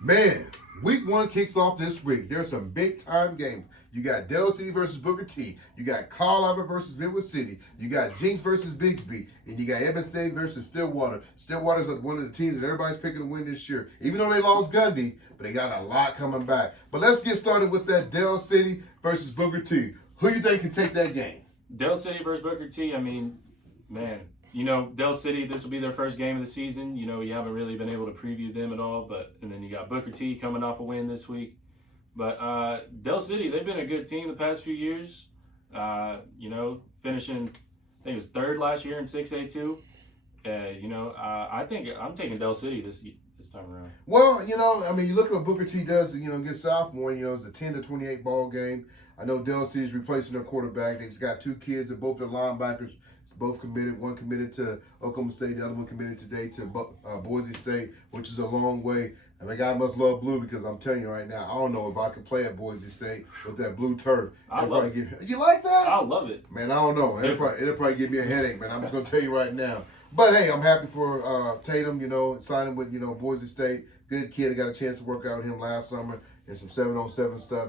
Man, week 1 kicks off this week. There's some big-time games. You got Dell City versus Booker T. You got Carl Albert versus Midwood City. You got Jinx versus Bigsby. And you got Evans State versus Stillwater. Stillwater's one of the teams that everybody's picking to win this year. Even though they lost Gundy, but they got a lot coming back. But let's get started with that Dell City versus Booker T. Who you think can take that game? Dell City versus Booker T. I mean, man, Dell City, this will be their first game of the season. You haven't really been able to preview them at all. And then you got Booker T coming off a win this week. But Dell City, they've been a good team the past few years. Finishing, I think it was third last year in 6A2. I think I'm taking Dell City this time around. Well, you look at what Booker T does, against sophomore, it's a 10-28 ball game. I know Dell City's replacing their quarterback. They've got 2 kids that both are linebackers. It's both committed. One committed to Oklahoma State. The other one committed today to Boise State, which is a long way. I mean, I must love blue because I'm telling you right now, I don't know if I could play at Boise State with that blue turf. I love it. You like that? I love it. Man, I don't know. It'll probably give me a headache, man. I'm just going to tell you right now. But, hey, I'm happy for Tatum, signing with, Boise State. Good kid. I got a chance to work out with him last summer and some 7-on-7 stuff,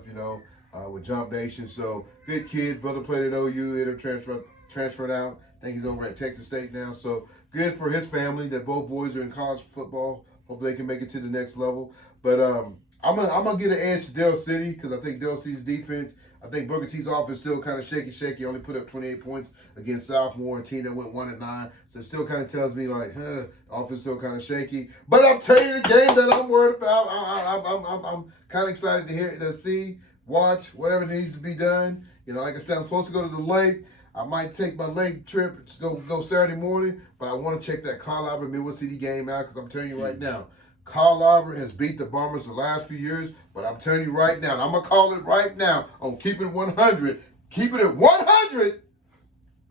with Jump Nation. So, good kid. Brother played at OU. Ended up transferred out. I think he's over at Texas State now. So, good for his family that both boys are in college football. Hopefully they can make it to the next level. But I'm gonna get an edge to Dell City because I think Dell City's defense, I think Booker T's offense still kind of shaky. Only put up 28 points against sophomore, a team that went 1-9. So it still kind of tells me like, offense still kind of shaky. But I'll tell you the game that I'm worried about. I'm kind of excited to see, watch, whatever needs to be done. Like I said, I'm supposed to go to the lake. I might take my lake trip to go Saturday morning, but I want to check that Carl Albert Midwood City game out because I'm telling you right now, Carl Albert has beat the Bombers the last few years, but I'm telling you right now, and I'm going to call it right now on Keep It 100. Keep it at 100.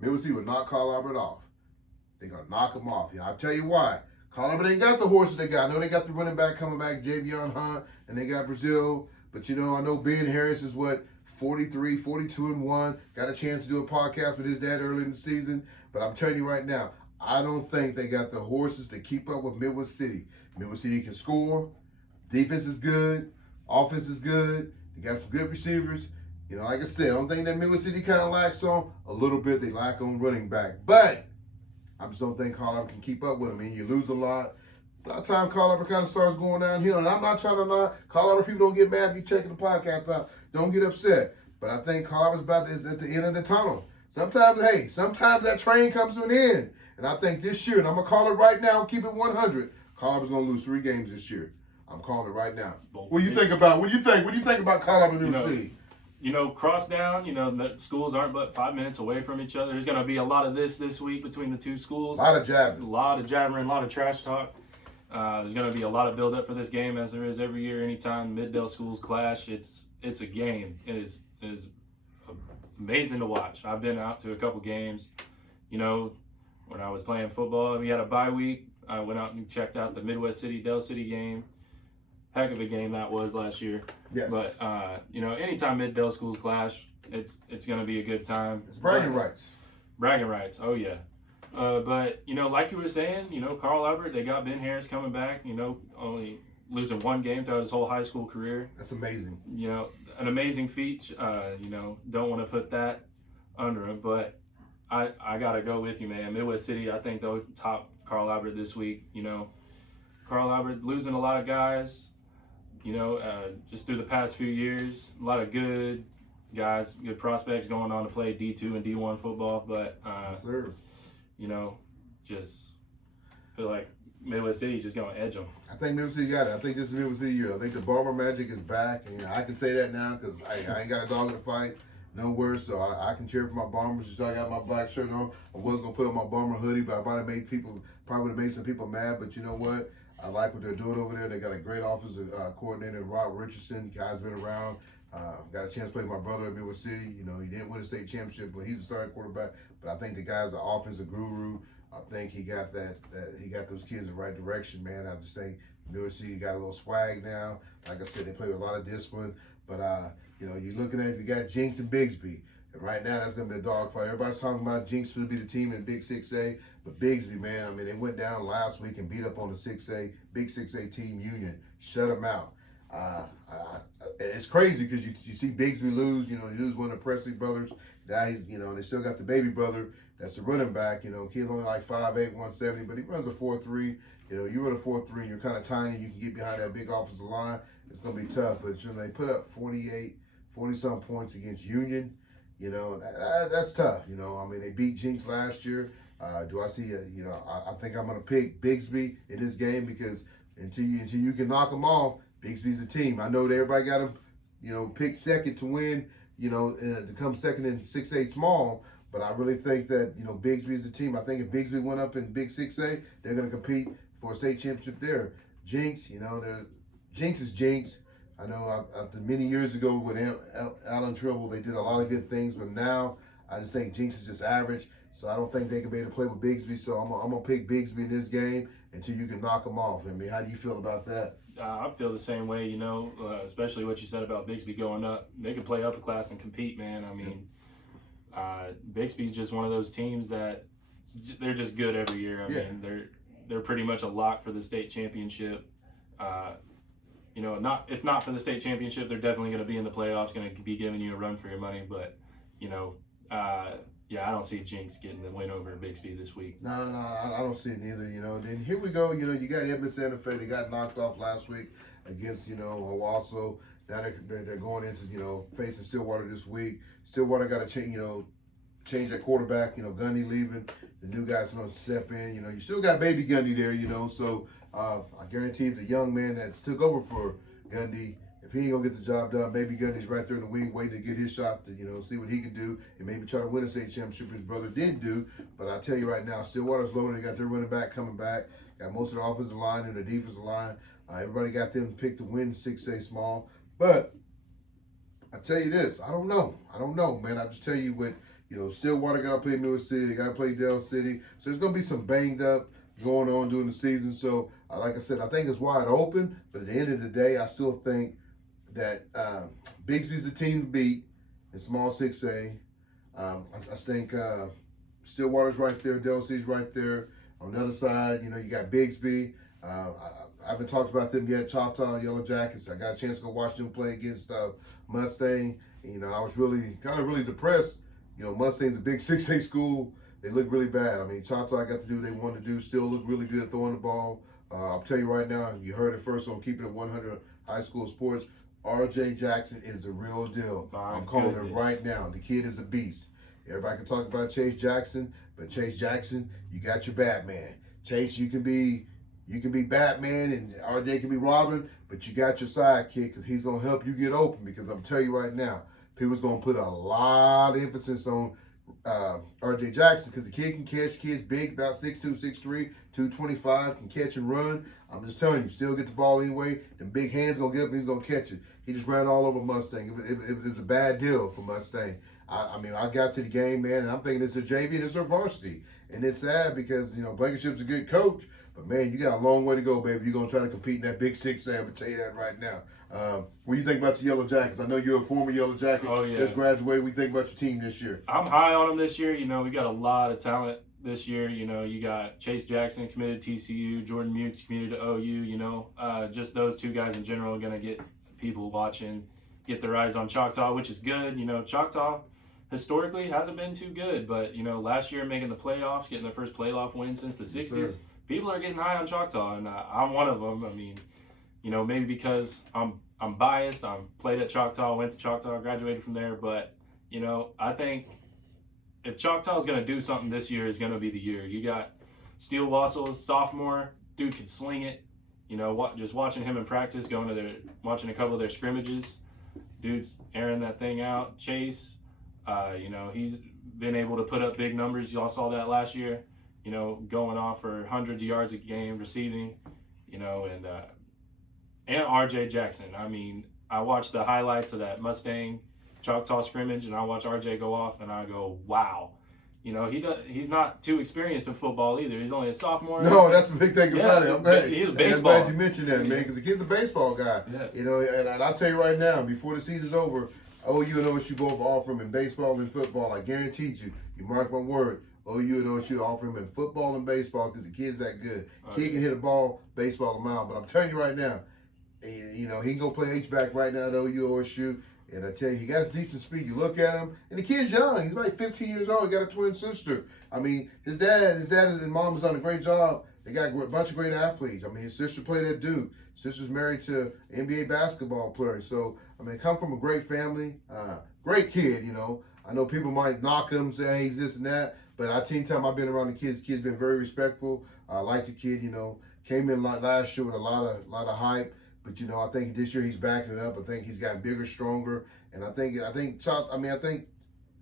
Midwood City will knock Carl Albert off. They're going to knock him off. I'll tell you why. Carl Albert ain't got the horses they got. I know they got the running back coming back, Javion Hunt, and they got Brazil. But, I know Ben Harris is 43, 42-1. Got a chance to do a podcast with his dad early in the season. But I'm telling you right now, I don't think they got the horses to keep up with Midwood City. Midwood City can score. Defense is good. Offense is good. They got some good receivers. Like I said, I don't think that Midwood City kind of lacks on a little bit. They lack on running back. But I just don't think Carl Albert can keep up with them. You lose a lot. By the time Carl Albert kind of starts going downhill, and I'm not trying to lie, Carl Albert people don't get mad if you checking the podcast out. Don't get upset. But I think Carl Albert's is at the end of the tunnel. Sometimes that train comes to an end. And I think this year, and I'm going to call it right now, keep it 100, Carl Albert's going to lose 3 games this year. I'm calling it right now. What do you think about Carl Albert Midwood City? Cross down, the schools aren't but 5 minutes away from each other. There's going to be a lot of this week between the 2 schools. A lot of jabbering, a lot of trash talk. There's going to be a lot of build-up for this game, as there is every year. Anytime Mid-Dell schools clash, it's a game. It is amazing to watch. I've been out to a couple games. When I was playing football, we had a bye week. I went out and checked out the Midwest City Dell City game. Heck of a game that was last year. Yes. But anytime Mid-Dell schools clash, it's going to be a good time. It's bragging rights. Bragging rights. Oh yeah. But like you were saying, Carl Albert, they got Ben Harris coming back. Only losing 1 game throughout his whole high school career. That's amazing. An amazing feat. Don't want to put that under him, but I gotta go with you, man. Midwest City, I think they'll top Carl Albert this week. Carl Albert losing a lot of guys. Just through the past few years, a lot of good guys, good prospects going on to play D2 and D1 football, but yes, sir. Just feel like Midwest City's just going to edge them. I think Midwest City got it. I think this is Midwest City year. I think the Bomber magic is back, and I can say that now because I ain't got a dog in the fight, no worse, so I can cheer for my Bombers. You saw I got my black shirt on. I was going to put on my Bomber hoodie, but I probably would have made some people mad, but you know what? I like what they're doing over there. They got a great offensive coordinator, Rob Richardson. Guy's been around. Got a chance to play with my brother at Midwest City. He didn't win a state championship, but he's a starting quarterback. But I think the guy's an offensive guru. I think he got he got those kids in the right direction, man. I just think Midwest City got a little swag now. Like I said, they play with a lot of discipline. But you're looking at, you got Jinx and Bigsby. And right now, that's going to be a dogfight. Everybody's talking about Jinx would be the team in Big 6A. But Bigsby, man, I mean, they went down last week and beat up on the 6A, Big 6A team Union. Shut them out. It's crazy because you see Bigsby lose. You know, he lose one of the Presley brothers. Now he's, you know, they still got the baby brother that's the running back. You know, kid's only like 5'8", 170, but he runs a 4.3. You know, you run a 4.3 and you're kind of tiny. You can get behind that big offensive line. It's going to be tough. But you know, they put up 40-some points against Union. You know, that's tough. You know, I mean, they beat Jinx last year. Do I see I think I'm going to pick Bigsby in this game because until you can knock them off, Bigsby's the team. I know that everybody got him, you know, picked second to win, you know, to come second in 6A small. But I really think that, you know, Bigsby's the team. I think if Bigsby went up in Big 6A, they're going to compete for a state championship there. Jinx, you know, Jinx is Jinx. I know after many years ago with Alan Tribble, they did a lot of good things. But now I just think Jinx is just average. So I don't think they can be able to play with Bigsby. So I'm going to pick Bigsby in this game until you can knock them off. I mean, how do you feel about that? I feel the same way, you know, especially what you said about Bigsby going up. They can play upper class and compete, man. I mean, Bixby's just one of those teams that they're just good every year. I mean, they're pretty much a lock for the state championship. You know, if not for the state championship, they're definitely going to be in the playoffs, going to be giving you a run for your money. But, you know, I don't see Jinx getting the win over Bixby this week. No, I don't see it either. You know, then here we go. You know, you got Edmond Santa Fe. They got knocked off last week against, you know, Owasso. Now they're going into, you know, facing Stillwater this week. Stillwater got to change their quarterback. You know, Gundy leaving. The new guy's going to step in. You know, you still got baby Gundy there, you know. So I guarantee the young man that's took over for Gundy, if he ain't going to get the job done, baby Gundy's right there in the wing waiting to get his shot to, you know, see what he can do and maybe try to win a state championship his brother didn't do. But I tell you right now, Stillwater's loaded. They got their running back coming back. Got most of the offensive line and the defensive line. Everybody got them picked to win 6A small. But I tell you this, I don't know, man. I just tell you what, you know, Stillwater got to play Newark City. They got to play Dell City. So there's going to be some banged up going on during the season. So, like I said, I think it's wide open. But at the end of the day, I still think that Bigsby's the team to beat in small 6A. I think Stillwater's right there. Dell City's right there. On the other side, you know, you got Bigsby. I haven't talked about them yet. Choctaw, Yellow Jackets. I got a chance to go watch them play against Mustang. And, you know, I was really depressed. You know, Mustang's a big 6A school. They look really bad. I mean, Choctaw got to do what they wanted to do. Still look really good throwing the ball. I'll tell you right now, you heard it first on Keeping It 100 High School Sports. RJ Jackson is the real deal. I'm calling it right now. The kid is a beast. Everybody can talk about Chase Jackson, but Chase Jackson, you got your Batman. Chase, you can be Batman and RJ can be Robin, but you got your sidekick because he's going to help you get open because I'm telling you right now, people's going to put a lot of emphasis on RJ Jackson because the kid can catch. Kid's big, about 6'2", 6'3", 225, can catch and run. I'm just telling you, still get the ball anyway. Them big hands going to get up and he's going to catch it. He just ran all over Mustang. It was a bad deal for Mustang. I mean, I got to the game, man, and I'm thinking it's a JV and it's a varsity. And it's sad because, you know, Blankenship's a good coach, but, man, you got a long way to go, baby. You're going to try to compete in that Big 6A. I'm going to tell you that right now. What do you think about the Yellow Jackets? I know you're a former Yellow Jacket. Oh, yeah. Just graduated. What do you think about your team this year? I'm high on them this year. You know, we got a lot of talent this year. You know, you got Chase Jackson committed to TCU, Jordan Mukes committed to OU, you know. Just those two guys in general are going to get people watching, get their eyes on Choctaw, which is good. You know, Choctaw historically hasn't been too good, but, you know, last year making the playoffs, getting their first playoff win since the 60s, people are getting high on Choctaw, and I'm one of them. I mean, you know, maybe because I'm biased. I played at Choctaw, went to Choctaw, graduated from there, but, you know, I think if Choctaw is going to do something this year, is going to be the year. You got Steele Wassel, sophomore, dude can sling it. You know, just watching him in practice, watching a couple of their scrimmages, dude's airing that thing out. Chase, you know, he's been able to put up big numbers. Y'all saw that last year, you know, going off for hundreds of yards a game, receiving, you know, and RJ Jackson. I mean, I watched the highlights of that Mustang Choctaw scrimmage, and I watch RJ go off, and I go, wow. You know, he's not too experienced in football either. He's only a sophomore. No, that's the big thing about it. I'm glad, he's a I'm baseball. glad you mentioned that, man, because the kid's a baseball guy. Yeah. You know, and I'll tell you right now, before the season's over, OU and OSU both offer him in baseball and football. I guarantee you, you mark my word, OU and OSU offer him in football and baseball because the kid's that good. Kid can hit a ball, baseball a mile. But I'm telling you right now, you know, he can go play H-back right now at OU or OSU. And I tell you, he got decent speed. You look at him, and the kid's young. He's like 15 years old. He got a twin sister. I mean, his dad and mom has done a great job. They got a bunch of great athletes. I mean, his sister played at Duke. Sister's married to an NBA basketball player. So, I mean, come from a great family. Great kid, you know. I know people might knock him, say, hey, he's this and that. But I tell you, time I've been around the kid's been very respectful. I like the kid, you know. Came in last year with a lot of hype. But you know, I think this year he's backing it up. I think he's gotten bigger, stronger, and I think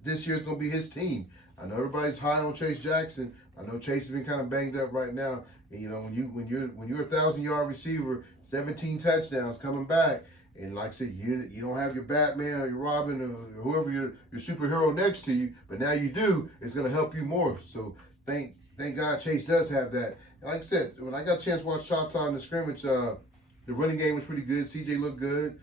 this year's gonna be his team. I know everybody's high on Chase Jackson. I know Chase has been kind of banged up right now. And you know, when you're a 1,000-yard receiver, 17 touchdowns coming back, and like I said, you don't have your Batman or your Robin or whoever your superhero next to you, but now you do. It's gonna help you more. So thank God Chase does have that. And like I said, when I got a chance to watch Choctaw in the scrimmage. The running game was pretty good. CJ looked good.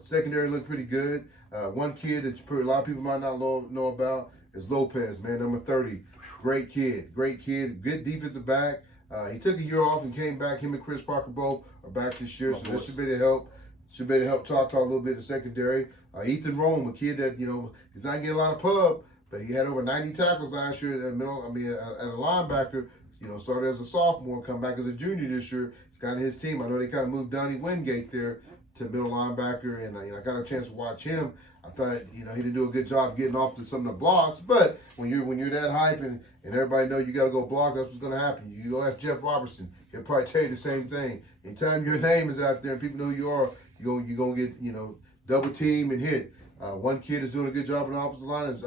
Secondary looked pretty good. One kid that a lot of people might not know about is Lopez, man, number 30. Great kid. Good defensive back. He took a year off and came back. Him and Chris Parker both are back this year, so that should be to help. Should be to help Choctaw a little bit in the secondary. Ethan Rome, a kid that, you know, he's not getting a lot of pub, but he had over 90 tackles last year at a linebacker. You know, started as a sophomore, come back as a junior this year. It's kind of his team. I know they kind of moved Donnie Wingate there to middle linebacker, and you know, I got a chance to watch him. I thought, you know, he didn't do a good job getting off to some of the blocks. But when you're that hype and everybody know you got to go block, that's what's going to happen. You go ask Jeff Robertson, he'll probably tell you the same thing. Anytime your name is out there and people know who you are, you're gonna get, you know, double team and hit. One kid is doing a good job on the offensive line is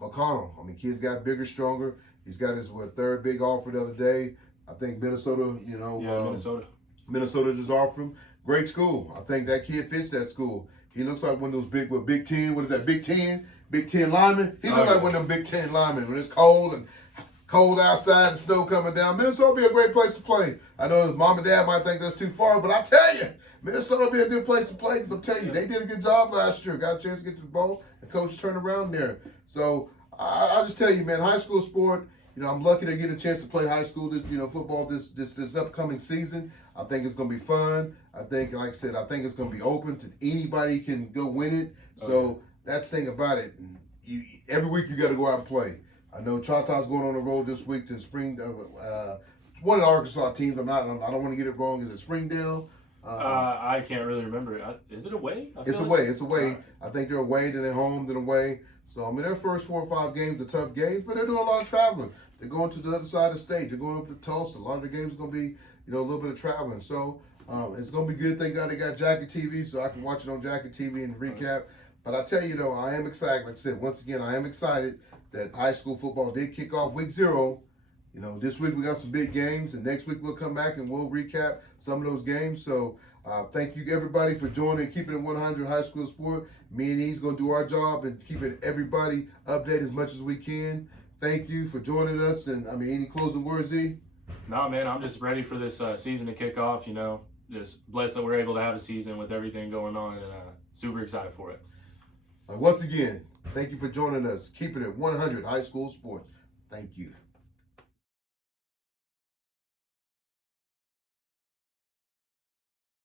McConnell. I mean, kid's got bigger, stronger. He's got his third big offer the other day. I think Minnesota, you know. Minnesota. Minnesota just offered him. Great school. I think that kid fits that school. He looks like one of those Big Ten, what is that, Big Ten linemen? He looks like one of them Big Ten linemen when it's cold outside and snow coming down. Minnesota will be a great place to play. I know his mom and dad might think that's too far, but I tell you, Minnesota will be a good place to play because I'm telling you, they did a good job last year. Got a chance to get to the bowl, and coach turned around there. So I just tell you, man, high school sport, you know, I'm lucky to get a chance to play high school, football this upcoming season. I think it's going to be fun. I think, like I said, I think it's going to be open to anybody can go win it. So that's the thing about it. Every week you got to go out and play. I know Choctaw's going on the road this week to one of the Arkansas teams. I don't want to get it wrong. Is it Springdale? I can't really remember. Is it away? It's away. I think they're away, then they're home, then away. So, I mean, their first 4 or 5 games are tough games, but they're doing a lot of traveling. They're going to the other side of the state. They're going up to Tulsa. A lot of the games are going to be, you know, a little bit of traveling. So, it's going to be good. Thank God they got Jacket TV, so I can watch it on Jacket TV and recap. But I tell you, though, I am excited. Like I said, once again, I am excited that high school football did kick off week 0. You know, this week we got some big games, and next week we'll come back and we'll recap some of those games. So, thank you, everybody, for joining Keeping It 100 High School Sport. Me and E's going to do our job and keeping everybody updated as much as we can. Thank you for joining us. And, I mean, any closing words, E? No, man, I'm just ready for this season to kick off, you know. Just blessed that we're able to have a season with everything going on, and super excited for it. Once again, thank you for joining us. Keeping It 100 High School Sports. Thank you.